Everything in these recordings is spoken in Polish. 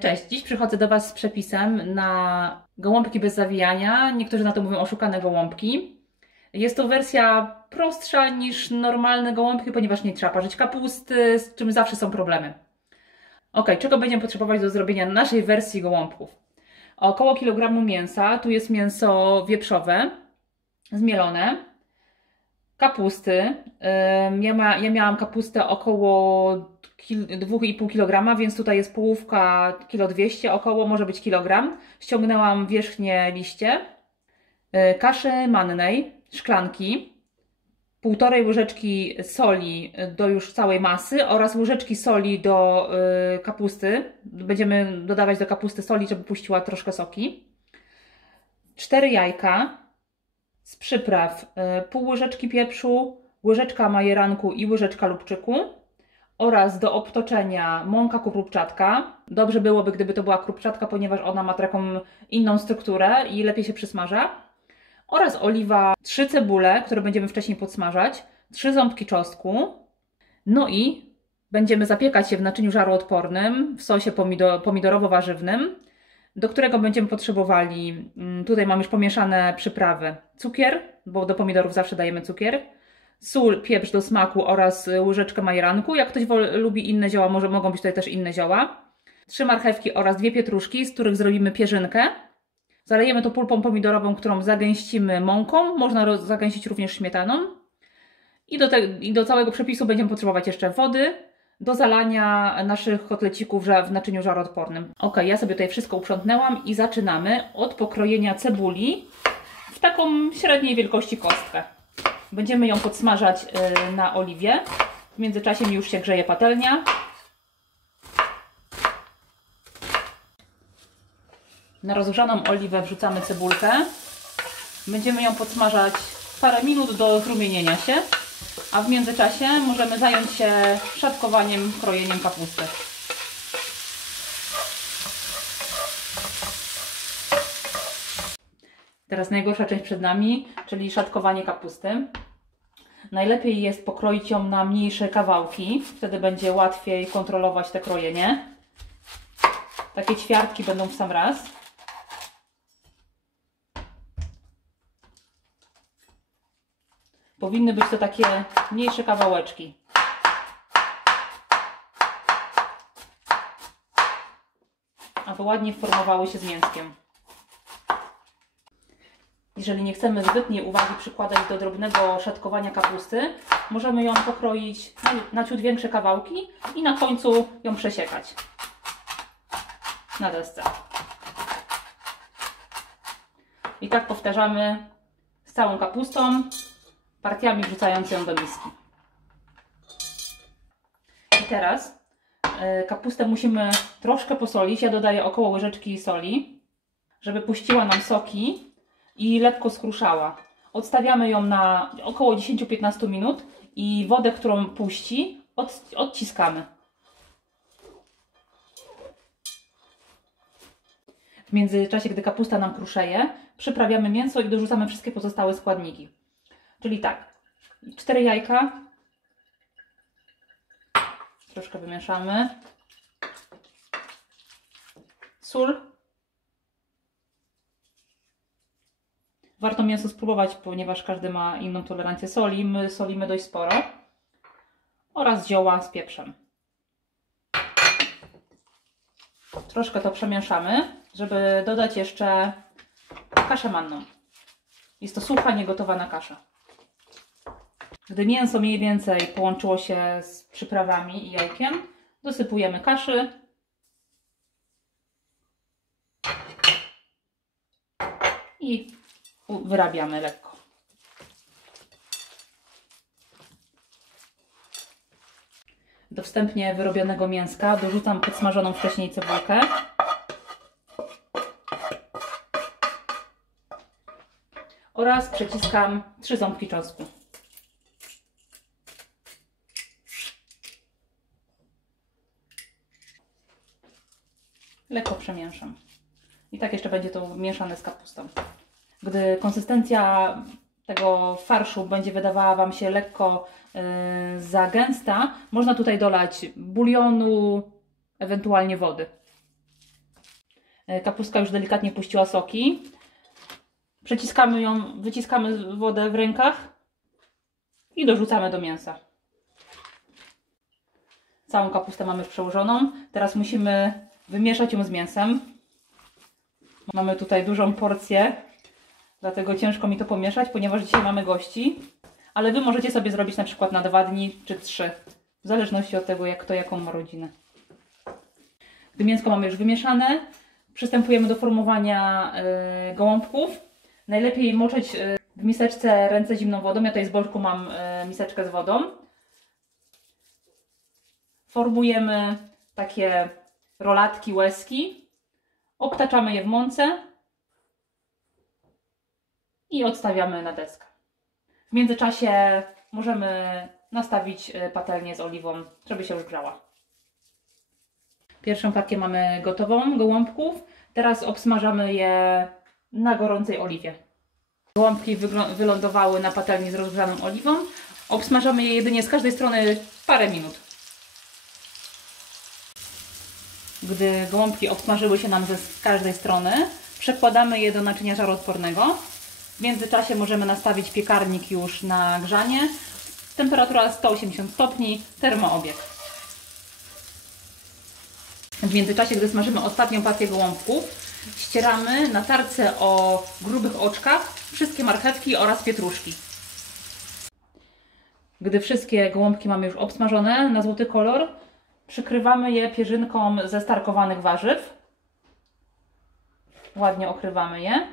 Cześć, dziś przychodzę do Was z przepisem na gołąbki bez zawijania. Niektórzy na to mówią oszukane gołąbki. Jest to wersja prostsza niż normalne gołąbki, ponieważ nie trzeba parzyć kapusty, z czym zawsze są problemy. Ok, czego będziemy potrzebować do zrobienia naszej wersji gołąbków? Około kilogramu mięsa, tu jest mięso wieprzowe, zmielone, kapusty. Ja miałam kapustę około 2,5 kg, więc tutaj jest połówka 200 kg, około może być kilogram. Ściągnęłam wierzchnie liście, kaszy mannej, szklanki, 1,5 łyżeczki soli do już całej masy oraz łyżeczki soli do kapusty. Będziemy dodawać do kapusty soli, żeby puściła troszkę soki. 4 jajka z przypraw, pół łyżeczki pieprzu, łyżeczka majeranku i łyżeczka lubczyku oraz do obtoczenia mąka krupczatka. Dobrze byłoby, gdyby to była krupczatka, ponieważ ona ma taką inną strukturę i lepiej się przysmaża. Oraz oliwa, 3 cebule, które będziemy wcześniej podsmażać, 3 ząbki czosnku. No i będziemy zapiekać je w naczyniu żaroodpornym, w sosie pomidorowo-warzywnym, do którego będziemy potrzebowali, tutaj mam już pomieszane przyprawy, cukier, bo do pomidorów zawsze dajemy cukier, sól, pieprz do smaku oraz łyżeczkę majeranku. Jak ktoś lubi inne zioła, mogą być tutaj też inne zioła. 3 marchewki oraz 2 pietruszki, z których zrobimy pierzynkę. Zalejemy to pulpą pomidorową, którą zagęścimy mąką. Można zagęścić również śmietaną. I do całego przepisu będziemy potrzebować jeszcze wody do zalania naszych kotlecików w naczyniu żaroodpornym. Ok, ja sobie tutaj wszystko uprzątnęłam i zaczynamy od pokrojenia cebuli w taką średniej wielkości kostkę. Będziemy ją podsmażać na oliwie. W międzyczasie mi już się grzeje patelnia. Na rozgrzaną oliwę wrzucamy cebulkę. Będziemy ją podsmażać parę minut do zrumienienia się, a w międzyczasie możemy zająć się szatkowaniem, krojeniem kapusty. Teraz najgorsza część przed nami, czyli szatkowanie kapusty. Najlepiej jest pokroić ją na mniejsze kawałki, wtedy będzie łatwiej kontrolować te krojenie. Takie ćwiartki będą w sam raz. Powinny być to takie mniejsze kawałeczki. Aby ładnie formowały się z mięskiem. Jeżeli nie chcemy zbytniej uwagi przykładać do drobnego szatkowania kapusty, możemy ją pokroić na ciut większe kawałki i na końcu ją przesiekać na desce. I tak powtarzamy z całą kapustą, partiami wrzucając ją do miski. I teraz kapustę musimy troszkę posolić. Ja dodaję około łyżeczki soli, żeby puściła nam soki i lekko skruszała. Odstawiamy ją na około 10-15 minut i wodę, którą puści, odciskamy. W międzyczasie, gdy kapusta nam kruszeje, przyprawiamy mięso i dorzucamy wszystkie pozostałe składniki. Czyli tak, 4 jajka, troszkę wymieszamy, sól. Warto mięso spróbować, ponieważ każdy ma inną tolerancję soli. My solimy dość sporo. Oraz zioła z pieprzem. Troszkę to przemieszamy, żeby dodać jeszcze kaszę manną. Jest to sucha, niegotowana kasza. Gdy mięso mniej więcej połączyło się z przyprawami i jajkiem, dosypujemy kaszy. I wyrabiamy lekko. Do wstępnie wyrobionego mięska dorzucam podsmażoną wcześniej cebulkę. Oraz przeciskam 3 ząbki czosnku. Lekko przemieszam. I tak jeszcze będzie to mieszane z kapustą. Gdy konsystencja tego farszu będzie wydawała Wam się lekko za gęsta, można tutaj dolać bulionu, ewentualnie wody. Kapustka już delikatnie puściła soki. Przeciskamy ją, wyciskamy wodę w rękach i dorzucamy do mięsa. Całą kapustę mamy już przełożoną. Teraz musimy wymieszać ją z mięsem. Mamy tutaj dużą porcję, dlatego ciężko mi to pomieszać, ponieważ dzisiaj mamy gości. Ale Wy możecie sobie zrobić na przykład na 2 dni czy 3, w zależności od tego, jak kto jaką ma rodzinę. Gdy mięsko mamy już wymieszane, przystępujemy do formowania gołąbków. Najlepiej moczyć w miseczce ręce zimną wodą. Ja tutaj z boku mam miseczkę z wodą. Formujemy takie rolatki, łezki. Obtaczamy je w mące i odstawiamy na deskę. W międzyczasie możemy nastawić patelnię z oliwą, żeby się już grzała. Pierwszą partię mamy gotową, gołąbków. Teraz obsmażamy je na gorącej oliwie. Gołąbki wylądowały na patelni z rozgrzaną oliwą. Obsmażamy je jedynie z każdej strony parę minut. Gdy gołąbki obsmażyły się nam z każdej strony, przekładamy je do naczynia żaroodpornego. W międzyczasie możemy nastawić piekarnik już na grzanie. Temperatura 180 stopni, termoobieg. W międzyczasie, gdy smażymy ostatnią partię gołąbków, ścieramy na tarce o grubych oczkach wszystkie marchewki oraz pietruszki. Gdy wszystkie gołąbki mamy już obsmażone na złoty kolor, przykrywamy je pierzynką ze starkowanych warzyw. Ładnie okrywamy je.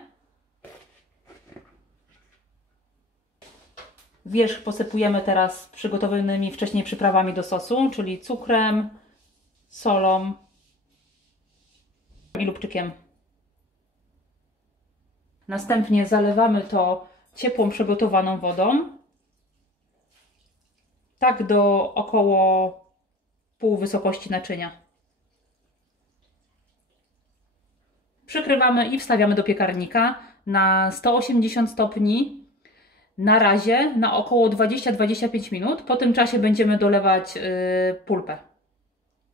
Wierzch posypujemy teraz przygotowanymi wcześniej przyprawami do sosu, czyli cukrem, solą i lubczykiem. Następnie zalewamy to ciepłą, przygotowaną wodą, tak do około pół wysokości naczynia. Przykrywamy i wstawiamy do piekarnika na 180 stopni na razie na około 20-25 minut. Po tym czasie będziemy dolewać pulpę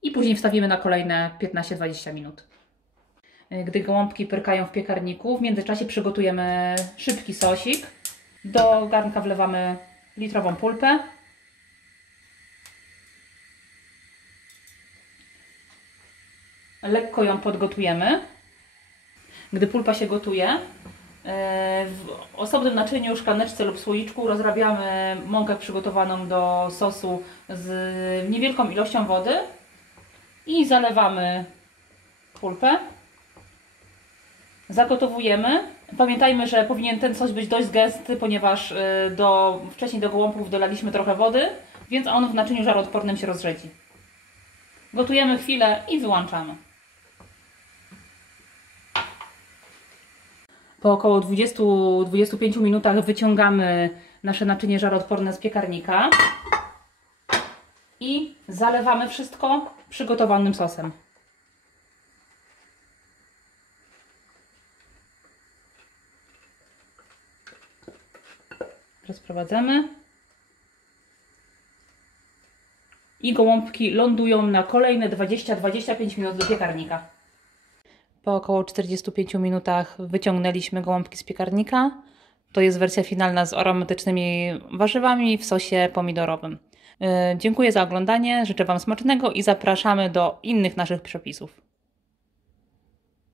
i później wstawimy na kolejne 15-20 minut. Gdy gołąbki pyrkają w piekarniku, w międzyczasie przygotujemy szybki sosik. Do garnka wlewamy litrową pulpę. Lekko ją podgotujemy. Gdy pulpa się gotuje, w osobnym naczyniu, szklaneczce lub słoiczku rozrabiamy mąkę przygotowaną do sosu z niewielką ilością wody i zalewamy pulpę. Zagotowujemy. Pamiętajmy, że powinien ten sos być dość gęsty, ponieważ wcześniej do gołąbków dolaliśmy trochę wody, więc on w naczyniu żaroodpornym się rozrzedzi. Gotujemy chwilę i wyłączamy. Po około 20-25 minutach wyciągamy nasze naczynie żaroodporne z piekarnika i zalewamy wszystko przygotowanym sosem. Rozprowadzamy i gołąbki lądują na kolejne 20-25 minut do piekarnika. Po około 45 minutach wyciągnęliśmy gołąbki z piekarnika. To jest wersja finalna z aromatycznymi warzywami w sosie pomidorowym. Dziękuję za oglądanie, życzę Wam smacznego i zapraszamy do innych naszych przepisów.